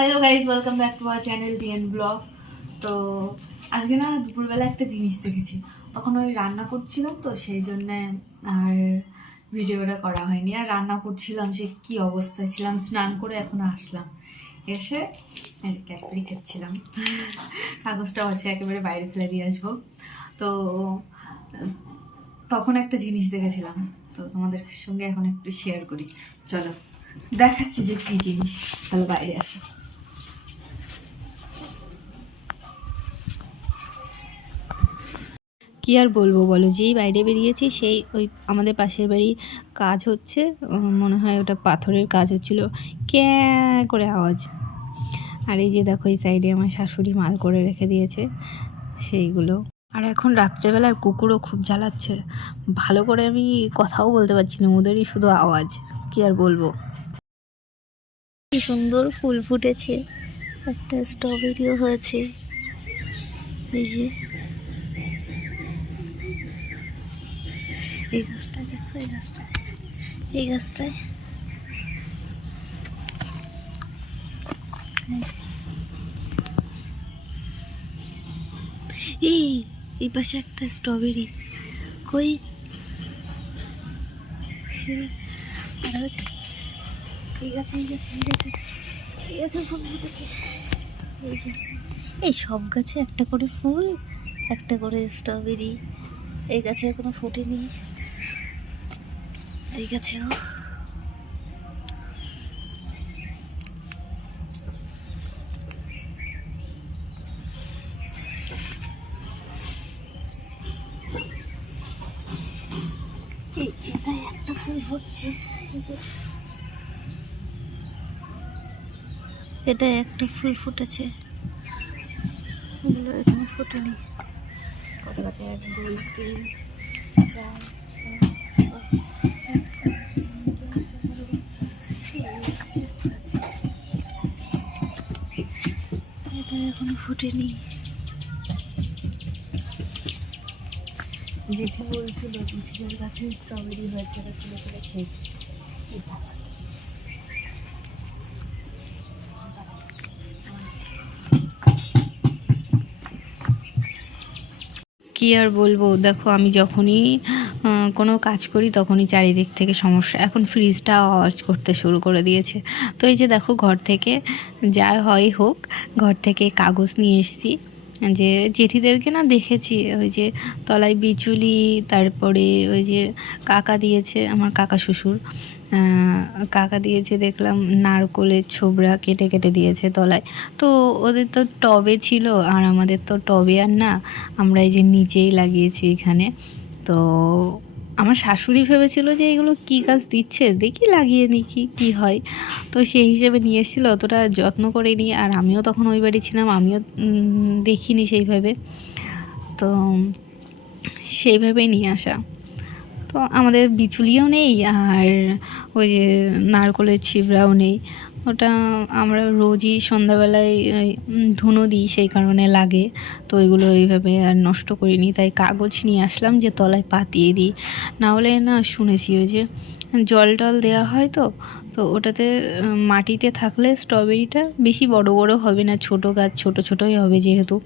Hello guys welcome back to our channel D N blog তো আজকে না দুপুরবেলা একটা জিনিস দেখেছি। তখন ওই রান্না করছিলাম তো, সেই জন্যে আর ভিডিওটা করা হয়নি। আর রান্না করছিলাম, সে কি অবস্থায় ছিলাম, স্নান করে এখন আসলাম। এসে ক্যাডবেরি খাচ্ছিলাম। কাগজটাও আছে, একেবারে বাইরে ফেলে দিয়ে আসব। তো তখন একটা জিনিস দেখেছিলাম। তো তোমাদের সঙ্গে এখন একটু শেয়ার করি। চলো, দেখাচ্ছি যে কী জিনিস। চলো বাইরে আসো। কি আর বলব বলো? যেই বাইরে বেরিয়েছি সেই ওই আমাদের পাশের বাড়ি কাজ হচ্ছে মনে হয় ওটা পাথরের কাজ হচ্ছিল। ক্যাঁ করে আওয়াজ। আর এই যে দেখো, এই সাইডে আমার শাশুড়ি মাল করে রেখে দিয়েছে সেইগুলো। আর এখন রাত্রেবেলায় কুকুরও খুব জ্বালাচ্ছে। ভালো করে আমি কথাও বলতে পারছি না, ওদেরই শুধু আওয়াজ। কি আর বলব? কি সুন্দর ফুল ফুটেছে। একটা স্ট্রবেরিও হয়েছে। এই যে। এই গাছটা দেখো, এই গাছটা। এই গাছটায় এই এই পাশে একটা স্ট্রবেরি কই? আর আছে? এই গাছে এই গাছে এই গাছে। এই সব গাছে একটা করে ফুল, একটা করে স্ট্রবেরি এই গাছে এখনও ফোটেনি। এই এটাই একটা ফুল ফুটছে। এটা একটা ফুল ফুটেছে। ওগুলো এখানে ফুটেনি। কত গাছে এক, দুই, তিন। ফুটেনি। জেঠি বলছিল জেঠিদের গাছে স্ট্রবেরি হয়েছে তুলে তুলে খেয়েছে। কি আর বলব? দেখো আমি যখনই কোনো কাজ করি তখনই চারিদিক থেকে সমস্যা। এখন ফ্রিজটা আওয়াজ করতে শুরু করে দিয়েছে। তো এই যে দেখো ঘর থেকে যা হয় হোক, ঘর থেকে কাগজ নিয়ে এসেছি। যে জেঠিদেরকে না দেখেছি, ওই যে তলায় বিচুলি, তারপরে ওই যে কাকা দিয়েছে, আমার কাকা শ্বশুর। কাকা দিয়েছে দেখলাম নারকোলের ছোবড়া কেটে কেটে দিয়েছে তলায়। তো ওদের তো টবে ছিল, আর আমাদের তো টবে আর না, আমরা এই যে নিচেই লাগিয়েছি এখানে। তো আমার শাশুড়ি ভেবেছিল যে এগুলো কী গাছ দিচ্ছে? দেখি লাগিয়ে দেখি কী হয়। তো সেই হিসেবে নিয়ে এসেছিল, অতটা যত্ন করে নিই আর আমিও তখন ওই বাড়ি ছিলাম, আমিও দেখিনি সেইভাবে। তো সেইভাবেই নিয়ে আসা। তো আমাদের বিচুলিও নেই, আর ওই যে নারকলের ছিবড়াও নেই। ওটা আমরা রোজই সন্ধ্যাবেলায় ধুনো দিই সেই কারণে লাগে। তো ওইগুলো এইভাবে আর নষ্ট করিনি, তাই কাগজ নিয়ে আসলাম যে তলায় পাতিয়ে দিই। না হলে না শুনেছি ওই যে জল টল দেওয়া হয় তো তো ওটাতে মাটিতে থাকলে স্ট্রবেরিটা বেশি বড় বড় হবে না, ছোট গাছ ছোট ছোটই হবে যেহেতু,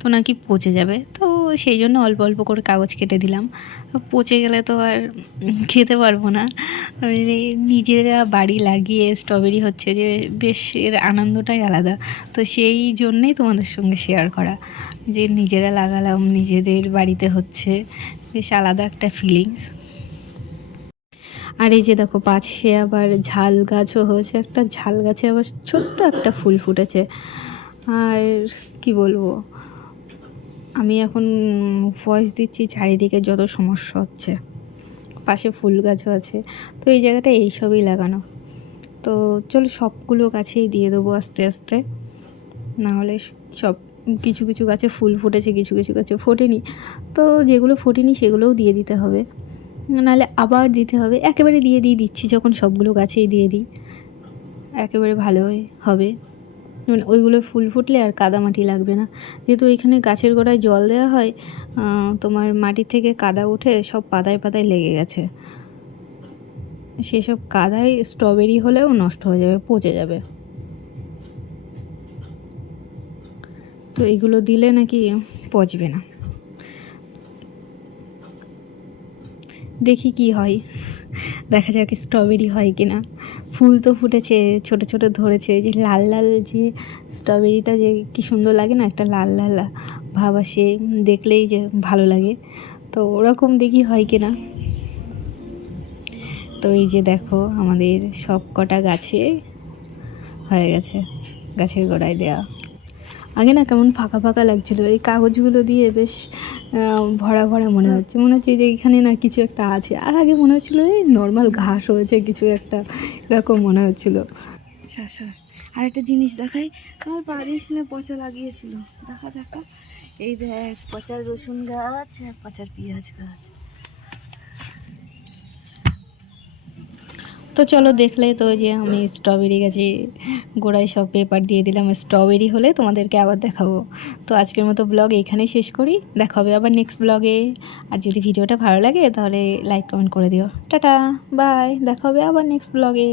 তো নাকি পচে যাবে। তো সেই জন্য অল্প অল্প করে কাগজ কেটে দিলাম। পচে গেলে তো আর খেতে পারব না। নিজেরা বাড়ি লাগিয়ে স্ট্রবেরি হচ্ছে যে বেশ এর আনন্দটাই আলাদা। তো সেই জন্যেই তোমাদের সঙ্গে শেয়ার করা। যে নিজেরা লাগালাম, নিজেদের বাড়িতে হচ্ছে, বেশ আলাদা একটা ফিলিংস আর এই যে দেখো, পাশে আবার ঝাল গাছও হয়েছে। একটা ঝাল গাছে আবার ছোট্ট একটা ফুল ফুটেছে। আর কি বলব? আমি এখন ভয়েস দিচ্ছি, চারিদিকে যত সমস্যা হচ্ছে। পাশে ফুল গাছও আছে। তো এই জায়গাটা এইসবই লাগানো। তো চলো সবগুলো গাছেই দিয়ে দেবো আস্তে আস্তে। না হলে সব কিছু কিছু গাছে ফুল ফুটেছে, কিছু কিছু গাছে ফোটেনি। তো যেগুলো ফোটেনি সেগুলোও দিয়ে দিতে হবে। নাহলে আবার দিতে হবে। একেবারে দিয়ে দিয়ে দিচ্ছি, যখন সবগুলো গাছেই দিয়ে দিই। একেবারে ভালোই হবে। মানে ওইগুলো ফুল ফুটলে আর কাদামাটি লাগবে না। যেহেতু এখানে গাছের গোড়ায় জল দেওয়া হয় তোমার মাটি থেকে কাদা উঠে সব পাতায় পাতায় লেগে গেছে। সেসব কাদায় স্ট্রবেরি হলেও নষ্ট হয়ে যাবে, পচে যাবে। তো এগুলো দিলে নাকি পচবে না। দেখি কি হয়। দেখা যাক স্ট্রবেরি হয় কি না ফুল তো ফুটেছে, ছোট ছোট ধরেছে যে লাল লাল যে স্ট্রবেরিটা যে কি সুন্দর লাগে না, একটা লাল লাল ভাব আসে দেখলেই যে ভালো লাগে। তো ওরকম দেখি হয় কি না তো এই যে দেখো, আমাদের সব কটা গাছে হয়ে গেছে, গাছের গোড়ায় দেওয়া আগে না কেমন ফাঁকা ফাঁকা লাগছিল। এই কাগজগুলো দিয়ে বেশ ভরা ভরা মনে হচ্ছে। মনে হচ্ছে যে এখানে না কিছু একটা আছে। আর আগে মনে হচ্ছিল এই নর্মাল ঘাস হয়েছে কিছু একটা এরকম মনে হচ্ছিল। শাসা আর একটা জিনিস দেখাই। আমার বাড়ির না পচা লাগিয়েছিল। দেখা দেখা। এই দেখ পচার রসুন গাছ আর পচার পেঁয়াজ গাছ। তো চলো দেখলে তো যে আমি স্ট্রবেরি গাছে গোড়ায় সব পেপার দিয়ে দিলাম। স্ট্রবেরি হলে তোমাদেরকে আবার দেখাবো। তো আজকের মতো ব্লগ এখানে শেষ করি। দেখা হবে আবার নেক্সট ব্লগে আর যদি ভিডিওটা ভালো লাগে তাহলে লাইক কমেন্ট করে দিও। টাটা বাই দেখা হবে আবার নেক্সট ব্লগে